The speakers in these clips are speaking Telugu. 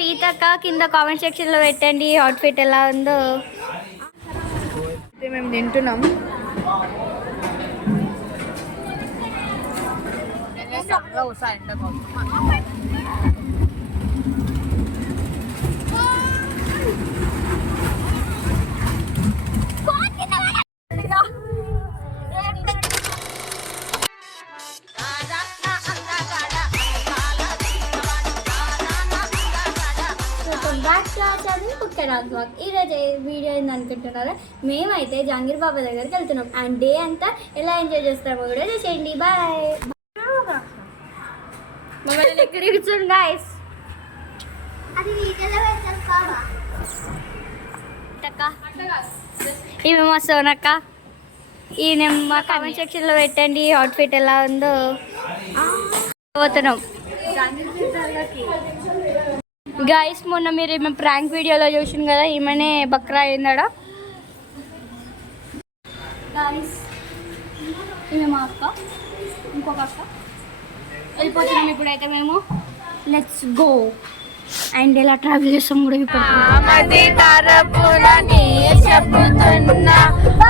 రీతక్క కింద కామెంట్ సెక్షన్లో పెట్టండి. అవుట్ఫిట్ ఎలా ఉందో. మేము తింటున్నాం. ఈరోజు వీడియో ఏంది అనుకుంటున్నారా మేమైతే జంగీర్ బాబా దగ్గరికి వెళ్తున్నాం. అండ్ డే అంతా ఎలా ఎంజాయ్ చేస్తామో కూడా చేసేయండి. బాయ్. మమ్మల్ని ఎక్కడ కూర్చోండి గాయస్ ఇవి మా సోనక్క ఈయన మా కామెంట్ సెక్షన్లో పెట్టండి. అవుట్ఫిట్ ఎలా ఉందో. పోతున్నాం. గాయస్ మొన్న మీరు ఈమె ప్రాంక్ వీడియోలో చూసిన కదా ఈమెనే బక్రా అయిందాడ? గాయస్ ఈమె మా అక్క ఇంకొక అక్క. వెళ్ళిపోతున్నాం ఇప్పుడైతే మేము. లెట్స్ గో అండ్ ఎలా ట్రావెల్ చేస్తాం కూడా ఇప్పుడు. ఆమది తరపులని చెప్పుతున్నా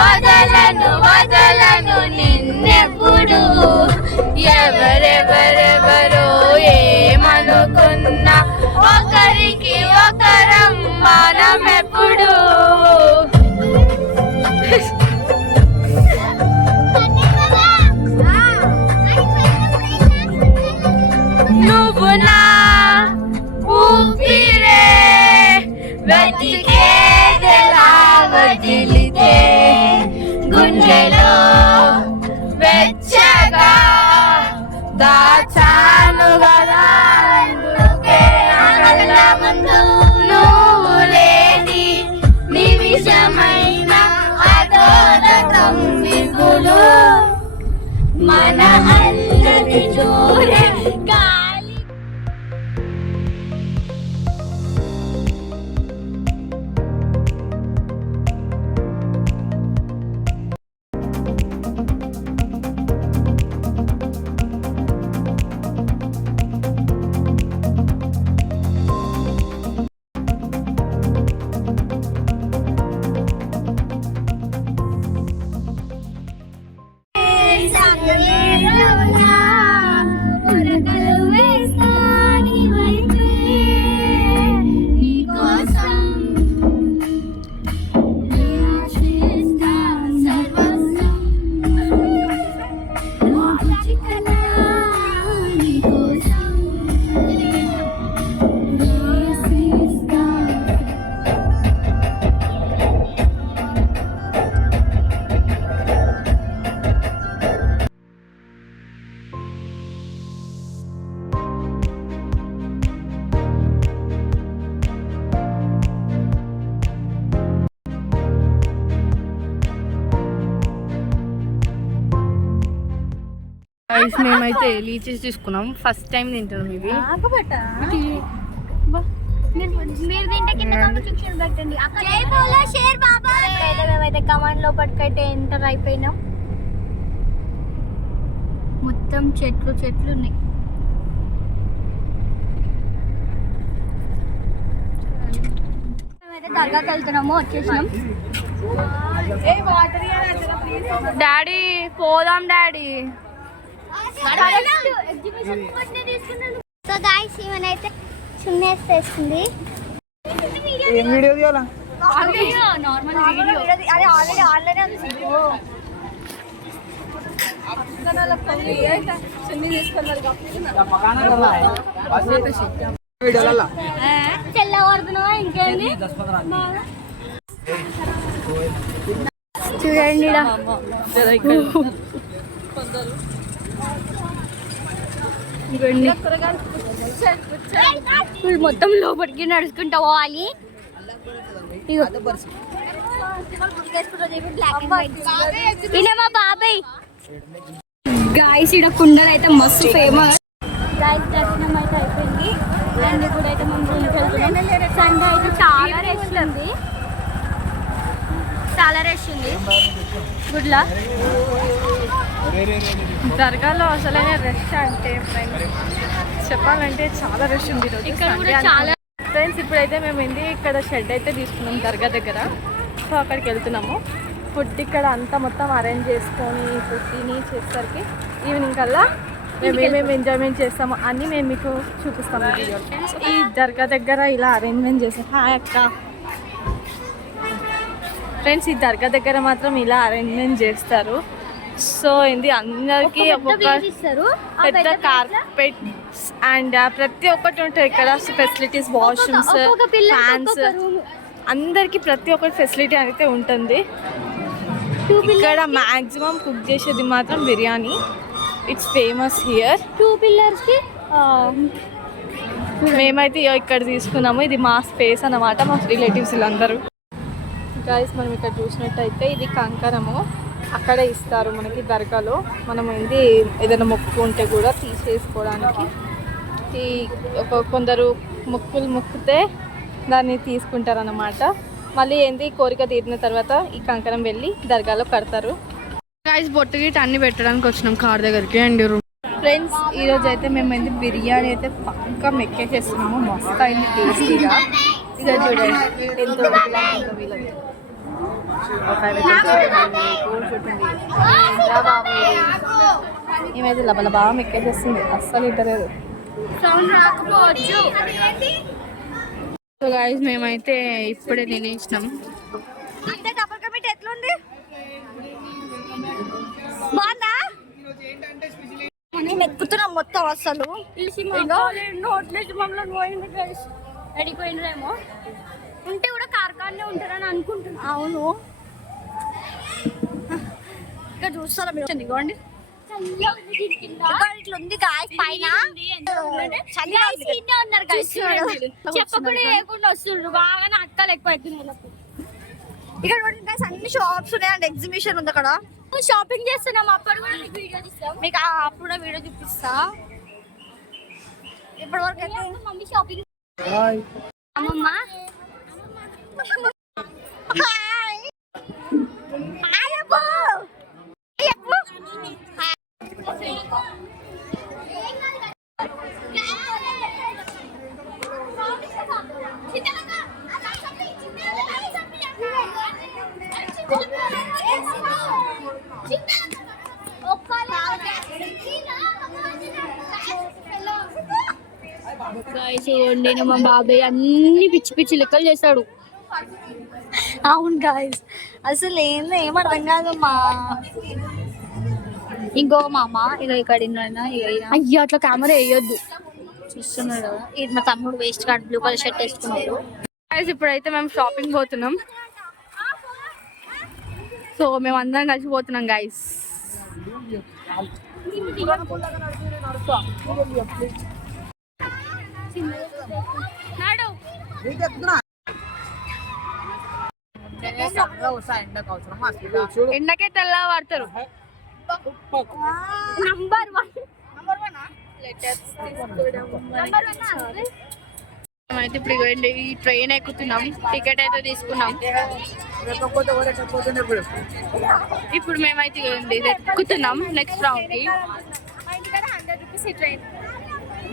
వదలను వదలను నిన్నెప్పుడు. ఎవరెవరెవరో ఏమనుకున్నా. తరం ఒకరం మనమెప్పుడు? నువ్వు నా ఊపిరే వెతికేదెలా వదిలితే? గుండెలో వెచ్చగా దాచా గైస్ మేమైతే లీచెస్ తీసుకున్నాం. First time. తింటున్నాం ఇవి మీరు తింటే కింద కామెంట్ సెక్షన్ పెట్టండి. జై బోలో షేర్ బాబా. ఇప్పుడైతే మేమైతే కమాండ్లో పట్టుకైతే ఎంటర్ అయిపోయినాం. మొత్తం చెట్లు చెట్లు ఉన్నాయి. దర్గాకి వెళ్తున్నాము వచ్చేసినాం. డాడీ పోదాం డాడీ సో గాయస్ ఈమెనైతే చున్నేసి వేస్తుంది ఏం వీడియో తీయాలా? నార్మల్ వీడియో అది ఆల్రెడీ ఆన్లైన్ ఉంది వీడియోలల్లా తెల్లవారుతున్నావా ఇంకేంది? చూడండి. ఇదిగోండి. ఇప్పుడు మొత్తం లోపలికి నడుచుకుంటా పోవాలి. ఈయన మా బాబాయ్. గాయస్ ఇక్కడ కుండలు అయితే మస్తు ఫేమస్ గాయస్ దర్శనం అయితే అయిపోయింది. అండ్ రూమ్కి వెళ్తున్నాం. సండే అయితే చాలా రష్ ఉంది. చాలా రష్ ఉంది. గుడ్లా దర్గాలో అసలైన రష్ అంటే ఫ్రెండ్స్ చెప్పాలంటే చాలా రష్ ఉంది ఇక్కడ కూడా. చాలా ఫ్రెండ్స్ ఇప్పుడైతే మేము ఏంది ఇక్కడ షెడ్ అయితే తీసుకున్నాం దర్గా దగ్గర. సో అక్కడికి వెళ్తున్నాము. ఫుడ్ ఇక్కడ అంతా మొత్తం అరేంజ్ చేసుకొని ఇప్పుడు తిని చేసేసరికి ఈవినింగ్ కల్లా మేము ఏమేమి ఎంజాయ్మెంట్ చేస్తామో అన్నీ మేము మీకు చూపిస్తాము వీడియో ఈ దర్గా దగ్గర ఇలా అరేంజ్మెంట్ చేసాం హాయ్ అక్క. ఫ్రెండ్స్ ఈ దర్గా దగ్గర మాత్రం ఇలా అరేంజ్మెంట్ చేస్తారు. సో ఏంది అందరికీ ఒక్కొక్క పెద్ద కార్పెట్స్ అండ్ ప్రతి ఒక్కటి ఉంటాయి ఇక్కడ ఫెసిలిటీస్ వాష్రూమ్స్ ఫ్యాన్స్ అందరికి ప్రతి ఒక్కటి ఫెసిలిటీ అయితే ఉంటుంది. ఇక్కడ మాక్సిమం కుక్ చేసేది మాత్రం biryani. It's famous here two పిల్లర్స్కి? మేమైతే ఇక్కడ తీసుకున్నాము. ఇది మా స్పేస్ అన్నమాట మా రిలేటివ్స్ వీళ్ళందరూ గైస్ మనం ఇక్కడ చూసినట్టయితే ఇది కంకరము. అక్కడే ఇస్తారు మనకి దర్గాలో. మనం ఏంది ఏదైనా మొక్కు ఉంటే కూడా తీసేసుకోవడానికి. ఈ ఒక కొందరు మొక్కులు మొక్కితే దాన్ని తీసుకుంటారన్నమాట. మళ్ళీ ఏంది? కోరిక తీరిన తర్వాత ఈ కంకరం వెళ్ళి దర్గాలో కడతారు. గైస్ బొట్టు గిట్ అన్ని పెట్టడానికి వచ్చినాం కార్ దగ్గరికి అండ్ ఫ్రెండ్స్ ఈరోజు అయితే మేము ఏంది? బిర్యానీ అయితే పక్కా మెక్కేసేస్తున్నాము. మస్తు అయింది టేస్టీగా ఇక చూడండి ఎంతో. ఒక ఆమె ఇది? ఈమె అయితే లబలబా మెక్కేసేస్తుంది అస్సలు ఇంటలేదు సో గాయస్ మేమైతే ఇప్పుడే తినేసినాం. అంటే డబుల్ కమిట్ ఎట్లుంది? బాగుందా? మేము ఎక్కుతున్నాం మొత్తం అసలు నోట్లేసి మమ్మల్ని పోయింది అడిగిపోయినరేమో ఉంటే కూడా కార్ఖానే ఉంటారని అనుకుంటున్నా. అవును. ఇక్కడ చూస్తారా మీరు? ఇదిగోండి ఇక్కడ ఇట్లా ఉంది గాయస్ పైన. చలిగా ఉన్నారు చెప్పకుండా లేకుండా వస్తుండ్రు. బాగా అక్కలు ఎక్కువ అవుతున్నాయి ఇక్కడ చూడండి guys, అన్ని షాప్స్ ఉన్నాయండి. ఎగ్జిబిషన్ ఉంది అక్కడ. షాపింగ్ చేస్తున్నాం. అప్పుడు కూడా మీకు వీడియో మీకు అప్పుడు వీడియో చూపిస్తా. ఇప్పటి వరకు అయితే మమ్మీ షాపింగ్ అమ్మమ్మ. హాయ్ హాయ్ అబ్బో హాయ్ అబ్బో చూడండి మా బాబాయ్ అన్ని పిచ్చి పిచ్చి లెక్కలు చేస్తాడు. అవును గాయస్ అసలు ఏందో ఏం అర్థం కాదు మా. ఇంకో మా అమ్మ ఇక ఇక్కడ అయ్యో. అట్లా కెమెరా వేయొద్దు. చూస్తున్నాడు. కదా ఇది మా తమ్ముడు waistcoat blue colour shirt వేసుకున్నాడు. గైస్ ఇప్పుడైతే మేము షాపింగ్ పోతున్నాం. సో మేము అందరం కలిసి పోతున్నాం గైస్ నాడు. ఎండకే తెల్ల పడతారు నంబర్ వన్ అయితే ఇప్పుడు ఈ ట్రైన్ ఎక్కుతున్నాం. టికెట్ అయితే తీసుకున్నాం. ఇప్పుడు? ఇప్పుడు మేమైతే ఇది ఎక్కుతున్నాం నెక్స్ట్ రౌండ్కి. ట్రైన్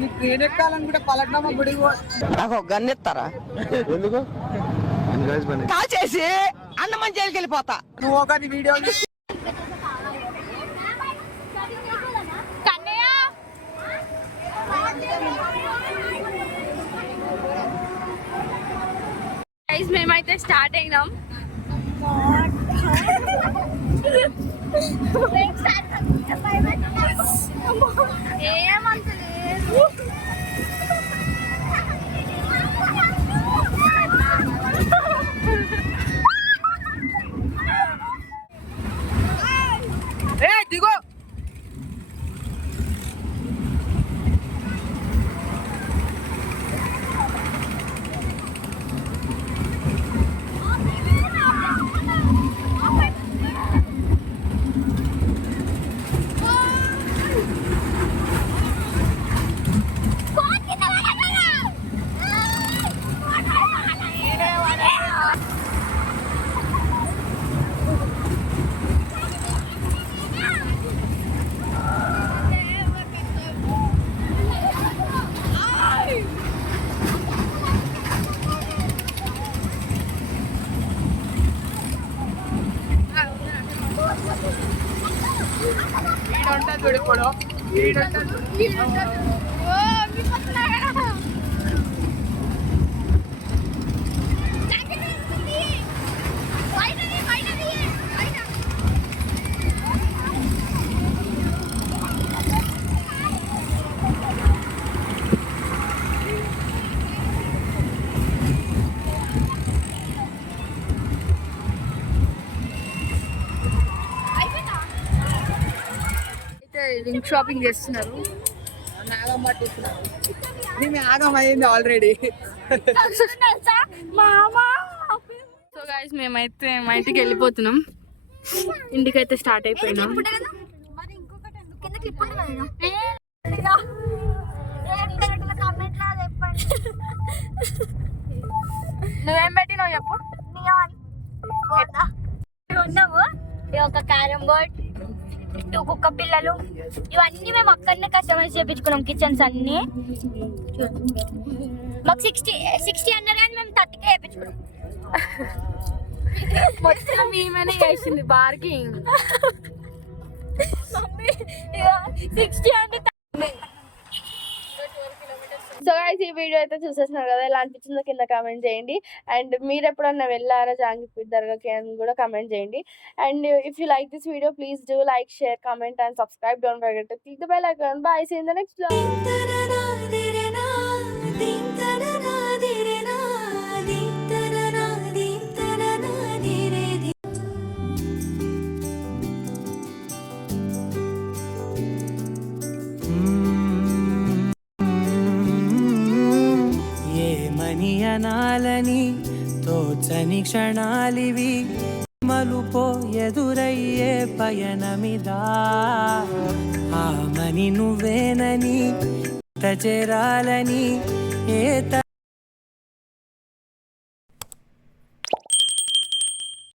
నీకు ట్రైన్ ఎక్కాలనుకుంటే పలకనమ్మ గుడికి పో. నాకు ఒక గన్ ఎందుకు? కాల్ చేసి అన్నమని జైలుకి వెళ్ళిపోతా. నువ్వు ఒకటి వీడియో మేమైతే స్టార్ట్ అయినాం. ఏమంత లేదు જોડે પડો అయితే లింక్ షాపింగ్ చేస్తున్నారు. నాగం పట్టిస్తున్నాను మేము ఆగం అయింది ఆల్రెడీ సో మేమైతే మా ఇంటికి వెళ్ళిపోతున్నాం. ఇంటికైతే స్టార్ట్ అయిపోయినాం. నువ్వేం పెట్టినావు చెప్పు. ఇది ఒక క్యారమ్ బోర్డ్. టూ కుక్క పిల్లలు ఇవన్నీ మేము అక్కడనే కస్టమైజ్ చేయించుకున్నాం కిచెన్స్ అన్ని. మాకు సిక్స్టీ సిక్స్టీ హండ్రెడ్ కానీ మేము థర్టీకే చేయించుకున్నాం మొత్తం మేమనే చేసింది parking sixty hundred so guys ఈ వీడియో అయితే చూసేస్తున్నారు కదా ఎలా అనిపించిందో కింద కామెంట్ చేయండి. అండ్ మీరు ఎప్పుడన్నా వెళ్ళారా జాంగిపూర్ దర్గాకి అని కూడా కామెంట్ చేయండి. And if you like this video please do like share comment and subscribe don't forget to click the bell icon bye see in the next అనాలని తోచని క్షణాలివి మలుపో ఎదురయ్యే పయనమిదా. ఆమని నువ్వేనని తచేరాలని ఏ